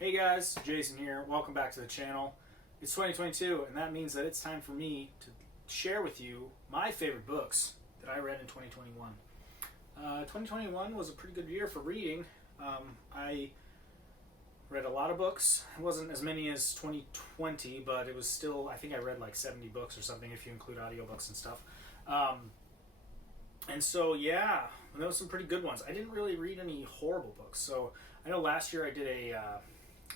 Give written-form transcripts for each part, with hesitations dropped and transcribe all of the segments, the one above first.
Hey guys, Jason here. Welcome back to the channel. It's 2022, and that means that it's time for me to share with you my favorite books that I read in 2021. 2021 was a pretty good year for reading. I read a lot of books. It wasn't as many as 2020, but it was still, I think I read like 70 books or something if you include audiobooks and stuff. And so, yeah, there was some pretty good ones. I didn't really read any horrible books. So I know last year I did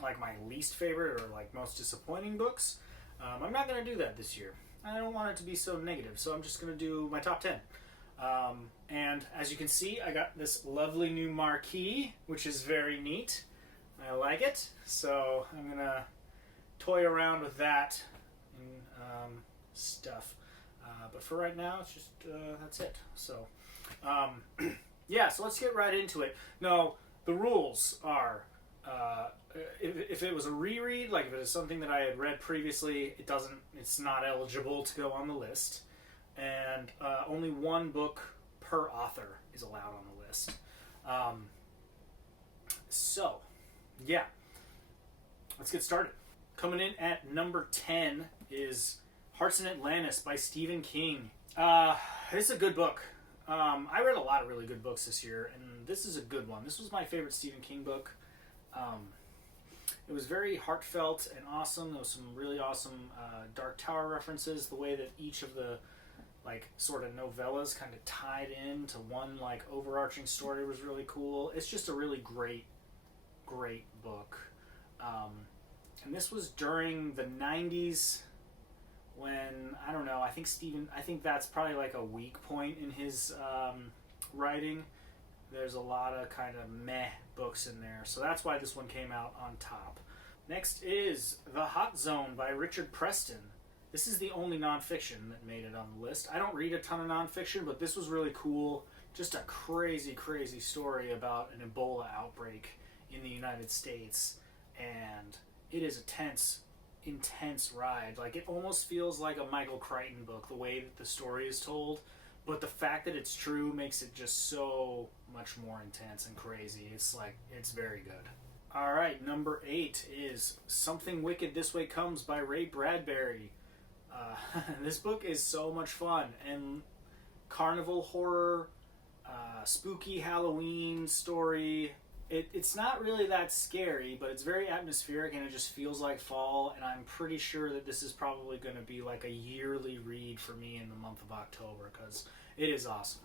like my least favorite or like most disappointing books. I'm not going to do that this year. I don't want it to be so negative, so I'm just going to do my top 10. And as you can see, I got this lovely new marquee, which is very neat. I like it, so I'm going to toy around with that and stuff. But for right now, it's just, that's it. So, yeah, so let's get right into it. No, the rules are, if it was a reread, like if it is something that I had read previously, it's not eligible to go on the list. And only one book per author is allowed on the list. So, yeah, let's get started. Coming in at number 10 is Hearts in Atlantis by Stephen King. This is a good book. I read a lot of really good books this year, and this is a good one. This was my favorite Stephen King book. It was very heartfelt and awesome. There was some really awesome Dark Tower references. The way that each of the like sort of novellas kind of tied into one like overarching story was really cool. It's just a really great book. And this was during the 90s when, I don't know, I think that's probably like a weak point in his writing. There's a lot of kind of meh books in there. So that's why this one came out on top. Next is The Hot Zone by Richard Preston. This is the only nonfiction that made it on the list. I don't read a ton of nonfiction, but this was really cool. Just a crazy, crazy story about an Ebola outbreak in the United States. And it is a intense ride. Like, it almost feels like a Michael Crichton book, the way that the story is told. But the fact that it's true makes it just so much more intense and crazy. It's very good. All right, number 8 is Something Wicked This Way Comes by Ray Bradbury. This book is so much fun, and carnival horror, spooky Halloween story. It's not really that scary, but it's very atmospheric, and it just feels like fall, and I'm pretty sure that this is probably going to be like a yearly read for me in the month of October, because it is awesome.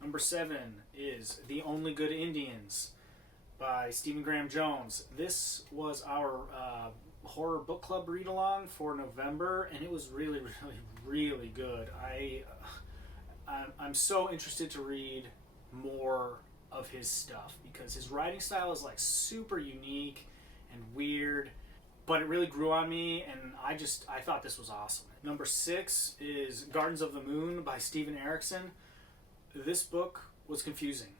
Number 7 is The Only Good Indians by Stephen Graham Jones. This was our horror book club read-along for November, and it was really, really, really good. I'm so interested to read more of his stuff because his writing style is like super unique and weird, but it really grew on me, and I thought this was awesome. Number 6 is Gardens of the Moon by Steven Erikson. This book was confusing,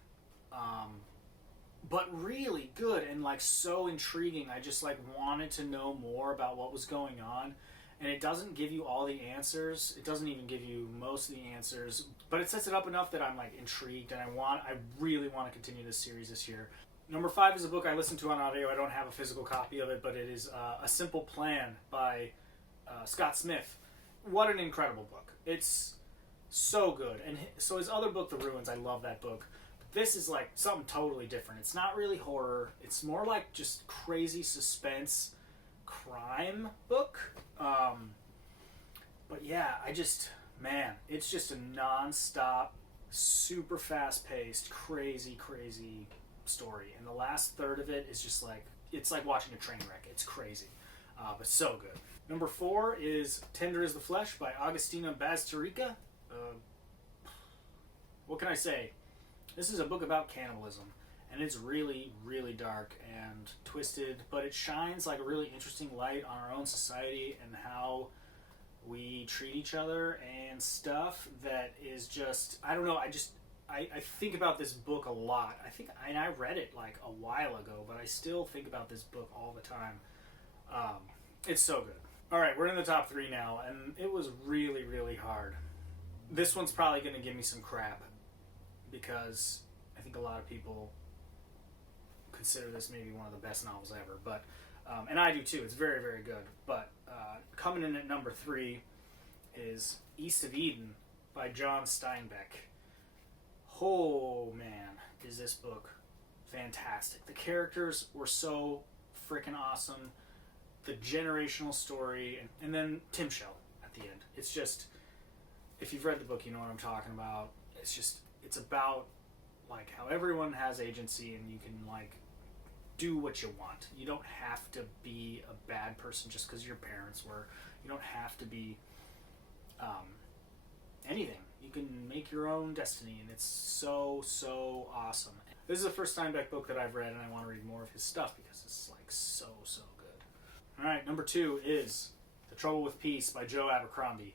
but really good and like so intriguing. I just like wanted to know more about what was going on, and it doesn't give you all the answers. It doesn't even give you most of the answers, but it sets it up enough that I'm like intrigued, and I really want to continue this series this year. Number 5 is a book I listened to on audio. I don't have a physical copy of it, but it is A Simple Plan by Scott Smith. What an incredible book. It's so good. And so his other book, The Ruins, I love that book. But this is like something totally different. It's not really horror. It's more like just crazy suspense crime book. But yeah, it's just a non-stop, super fast-paced, crazy, crazy story. And the last third of it is just like, it's like watching a train wreck. It's crazy, but so good. Number 4 is Tender is the Flesh by Agustina Bazterrica. What can I say? This is a book about cannibalism, and it's really, really dark and twisted, but it shines like a really interesting light on our own society and how we treat each other and stuff that is just, I don't know, I think about this book a lot. I read it like a while ago, but I still think about this book all the time. It's so good. All right, we're in the top 3 now, and it was really, really hard. This one's probably going to give me some crap because I think a lot of people consider this maybe one of the best novels ever. But And I do too. It's very, very good. But coming in at number 3 is East of Eden by John Steinbeck. Oh man, is this book fantastic. The characters were so freaking awesome. The generational story, and then Tim Shell at the end. It's just, if you've read the book, you know what I'm talking about. It's about like how everyone has agency and you can like do what you want. You don't have to be a bad person just because your parents were. You don't have to be anything. You can make your own destiny, and it's so, so awesome. This is the first Steinbeck book that I've read, and I want to read more of his stuff because it's like so, so good. All right, number 2 is The Trouble with Peace by Joe Abercrombie.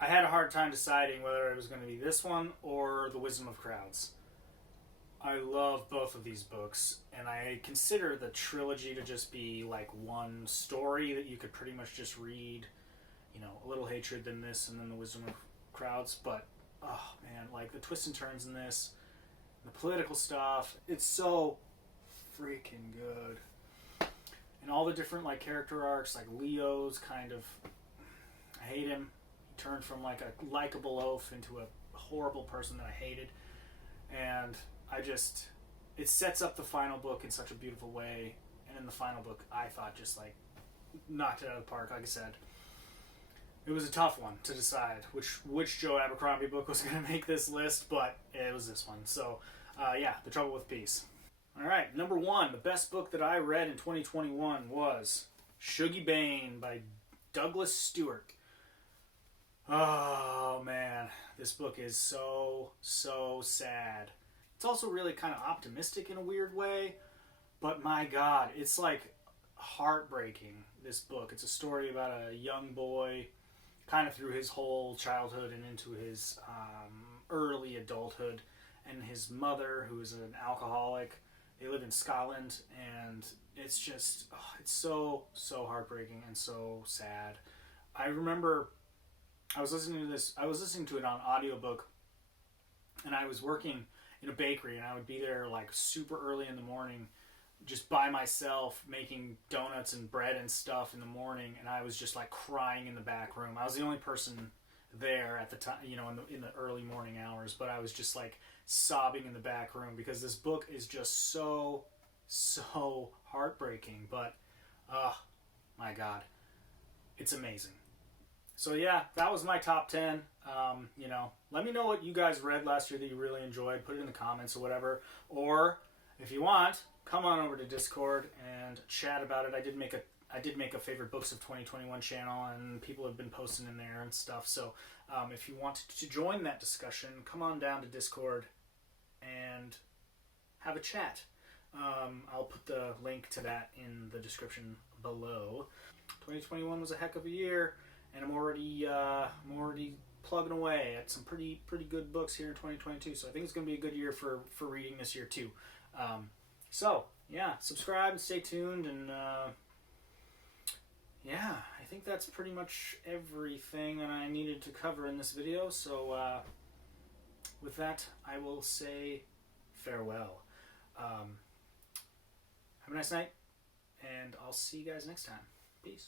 I had a hard time deciding whether it was going to be this one or The Wisdom of Crowds. I love both of these books, and I consider the trilogy to just be like one story that you could pretty much just read. You know, A Little Hatred, then this, and then The Wisdom of Crowds. But, oh man, like the twists and turns in this, the political stuff, it's so freaking good. And all the different like character arcs, like Leo's kind of, I hate him. He turned from like a likable oaf into a horrible person that I hated. And it sets up the final book in such a beautiful way. And in the final book, I thought just like knocked it out of the park. Like I said, it was a tough one to decide which Joe Abercrombie book was going to make this list, but it was this one. So, yeah, The Trouble with Peace. All right, number 1, the best book that I read in 2021 was Shuggie Bain by Douglas Stewart. Oh, man, this book is so, so sad. It's also really kind of optimistic in a weird way, but my God, it's like heartbreaking, this book. It's a story about a young boy kind of through his whole childhood and into his early adulthood, and his mother, who is an alcoholic. They live in Scotland, and it's just, it's so, so heartbreaking and so sad. I remember I was listening to it on audiobook, and I was working in a bakery, and I would be there like super early in the morning, just by myself, making donuts and bread and stuff in the morning, and I was just like crying in the back room. I was the only person there at the time, you know, in the early morning hours, but I was just like sobbing in the back room because this book is just so, so heartbreaking. But, my God, it's amazing. So yeah, that was my top 10. You know, let me know what you guys read last year that you really enjoyed. Put it in the comments or whatever. Or if you want, come on over to Discord and chat about it. I did make a favorite books of 2021 channel, and people have been posting in there and stuff. So if you want to join that discussion, come on down to Discord and have a chat. I'll put the link to that in the description below. 2021 was a heck of a year, and I'm already plugging away at some pretty good books here in 2022. So I think it's going to be a good year for reading this year too. So yeah, subscribe and stay tuned, and yeah, I think that's pretty much everything that I needed to cover in this video. So with that, I will say farewell. Have a nice night, and I'll see you guys next time. Peace.